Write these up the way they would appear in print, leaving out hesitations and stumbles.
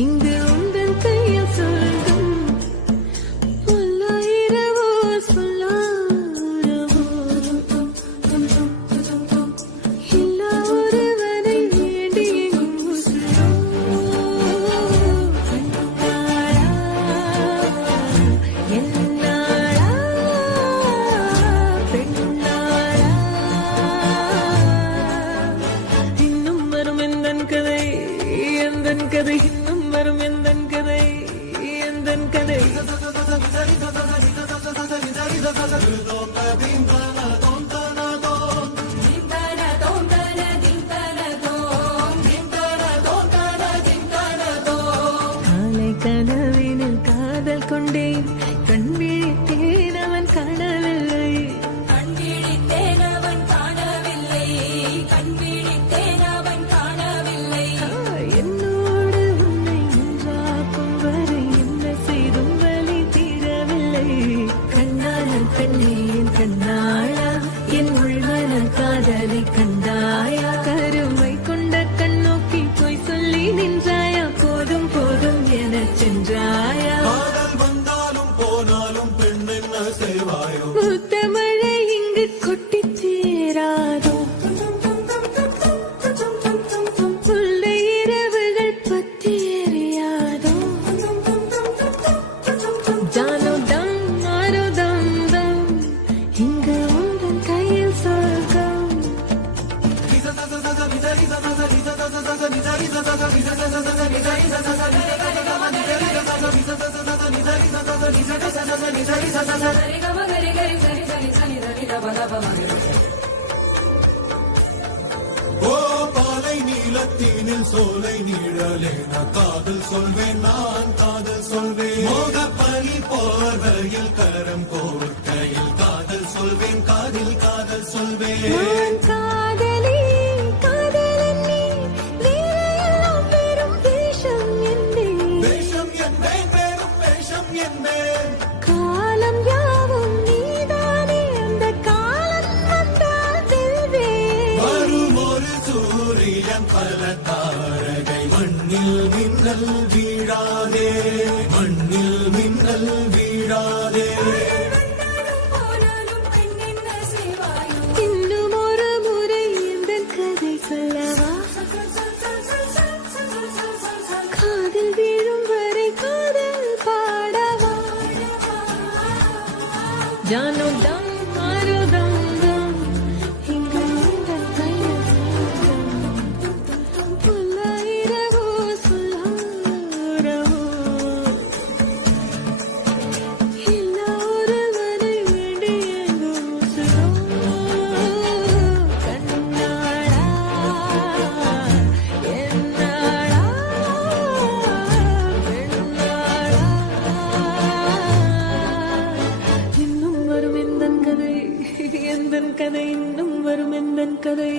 இங்கு உங்கள் கையில் சொல்லும் பல்லாயிரவோ சொல்லாரவோ எல்லா ஒருவனை வேண்டி என்னாளா பெண்ணாளா இன்னும் வரும் எந்தன் கதை எந்தன் கதை இன்னும் வரும் எந்தன் கதை எந்தன் கதை காலை கனவினில் காதல் கொண்டேன் கண் விழித்தேன் அவன் காணவில்லை என்னோடு உன்னை ஒன்றாக்கும் வரை என்ன செய்தும் வலி தீரவில்லை கண்ணான பெண்ணே என் கண்ணாளா என் உள்மன காதலை கண்டாயா கருமை கொண்ட கண்ணோக்கி போய் சொல்லி நின்றாயா போதும் போதும் என சென்றாயா காதல் வந்தாலும் போனாலும் பெண் என்ன செய்வாயோ முத்தமழை இங்கு கொட்டிச் சேராதோ முல்லை இரவுகள் பற்றி எரியாதோ ஜானோ தம் மாரோ தம் தம் இங்கு உந்தன் கையில் சொர்க்கம் ஓ பாலை நீலத்தீனில் சோலை நீழலேன காதல் சொல்வேன் நான் காதல் சொல்வேன் மோக பனி போர்வையில் கரம் கோர்க்கையில் காதல் சொல்வேன் காதில் காதல் சொல்வேன் நான் காதலி காதலன் நீ வேறையெல்லாம் பெரும் வேஷம் என்பேன் வேஷம் என்பேன் வேறும் வேஷம் என்பேன் காலம் யாவும் நீதானே அந்த காலம் வந்தால் செல்வேன் வரும் ஒரு சூரியன் பல தாரகை மண்ணில் மின்னல் வீழாதே மண்ணில் மின்னல் வீழாதே இன்னும் ஒரு முறை இந்த கதை சொல்லவா காதல் வீழும் வரை காதல் பாடவா ஜானோ தம் மாரோ தம் தம் இங்கு உந்தன் கையில் சொர்க்கம் பல்லாயிரவோ சொல்லாரவோ எல்லா ஒருவனை வேண்டி எங்கும் உசுரோ கண்ணாளா என்னாளா பெண்ணாளா இன்னும் வரும் எந்தன் கதை எந்தன் கதை இன்னும் வரும் எந்தன் கதை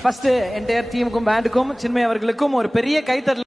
ஃபர்ஸ்ட் என்டையர் டீமுக்கும் பேண்டுக்கும் சின்மய் அவர்களுக்கும் ஒரு பெரிய கைத்தட்டல்.